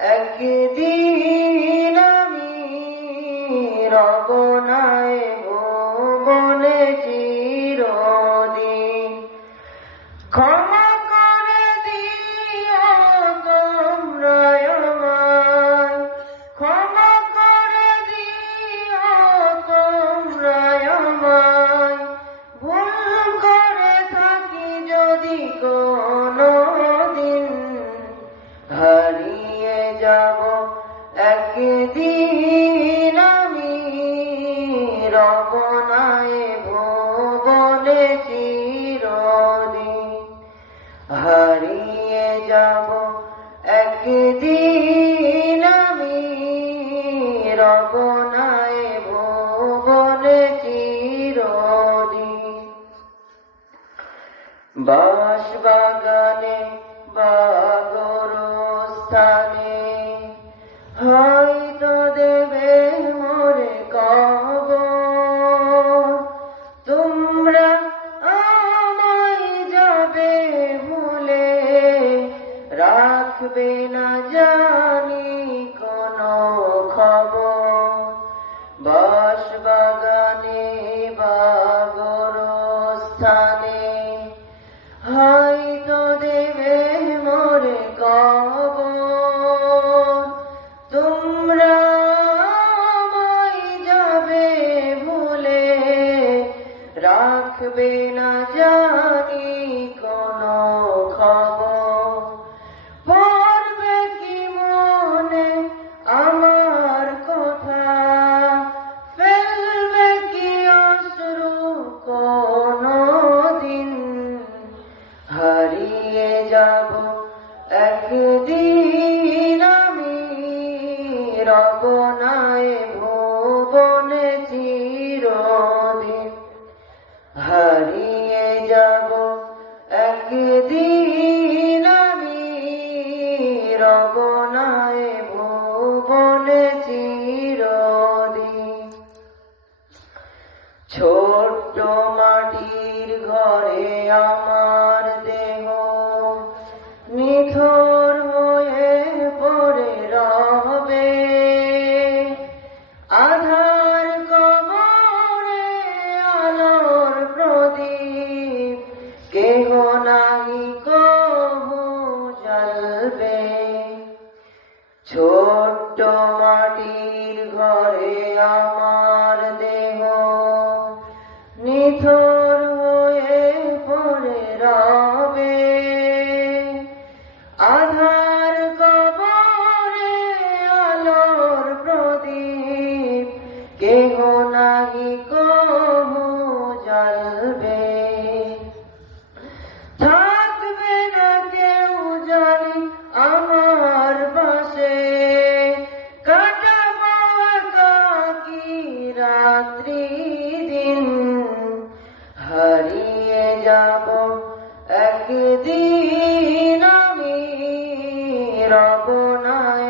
একদিন আমি রব নাই ভুবনে চিরদিন। ক্ষমা করে দিও তোমরা আমায়, ক্ষমা করে দিও তোমরা আমায়, ভুল করে থাকি যদি কোনদিন। হারিয়ে যাব একদিন আমি রব নাই ভুবনে চিরদিন। হারিয়ে যাব একদিন আমি রব নাই ভুবনে চিরদিন। বাঁশবাগানে বা গোরস্থানে হয়তো দেবে মোরে কবর। তোমরা আমায় যাবে ভুলে, রাখবে না জানি কোনো খবর। বাঁশবাগানে বা গোরস্থানে হয়তো দেবে মোরে কবর। তোমরা আমায় যাবে ভুলে, রাখবে না জানি কোনো খবর। পড়বে কি মনে আমার কথা, ফেলবে কি অশ্রু কোনদিন। হারিয়ে যাব একদিন আমি রব নাই ভুবনে চিরদিন। হারিয়ে যাব একদিন আমি রব নাই ভুবনে চিরদিন। ছোট্ট মাটির ঘরে আমার দেহ নিথর হয়ে পড়ে রবে। আধার কবরে আলোর প্রদীপ কেহ নাহি কবু জ্বালবে। ছোট্ট মাটির ঘরে আমার দেহ নিথর হয়ে পড়ে রবে। আধার কবরে আলোর প্রদীপ কেহ নাহি কবু জ্বালবে। থাকবে না কেউ জানি আমার পাশে, কাটাবো একাকী রাত্রি দিন। হারিয়ে যাব একদিন আমি রব নাই